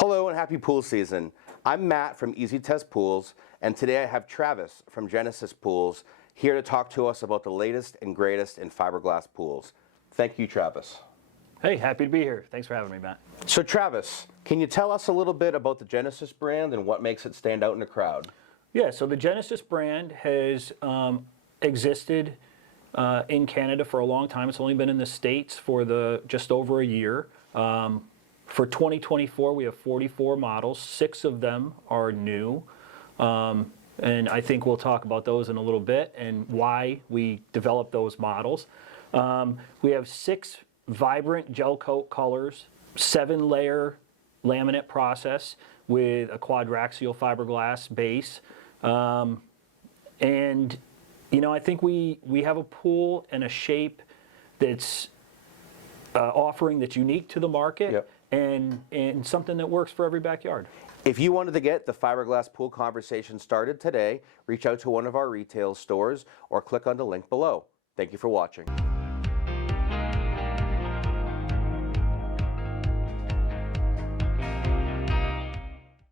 Hello and happy pool season. I'm Matt from Easy Test Pools, and today I have Travis from Genesis Pools here to talk to us about the latest and greatest in fiberglass pools. Thank you, Travis. Hey, happy to be here. Thanks for having me, Matt. So Travis, can you tell us a little bit about the Genesis brand and what makes it stand out in the crowd? Yeah, so the Genesis brand has existed in Canada for a long time. It's only been in the States for just over a year. For 2024, we have 44 models. 6 of them are new. And I think we'll talk about those in a little bit and why we developed those models. We have 6 vibrant gel coat colors, 7-layer laminate process with a quadraxial fiberglass base. And, you know, I think we have a pool and a shape that's offering that's unique to the market. Yep. And something that works for every backyard. If you wanted to get the fiberglass pool conversation started today, reach out to one of our retail stores or click on the link below. Thank you for watching.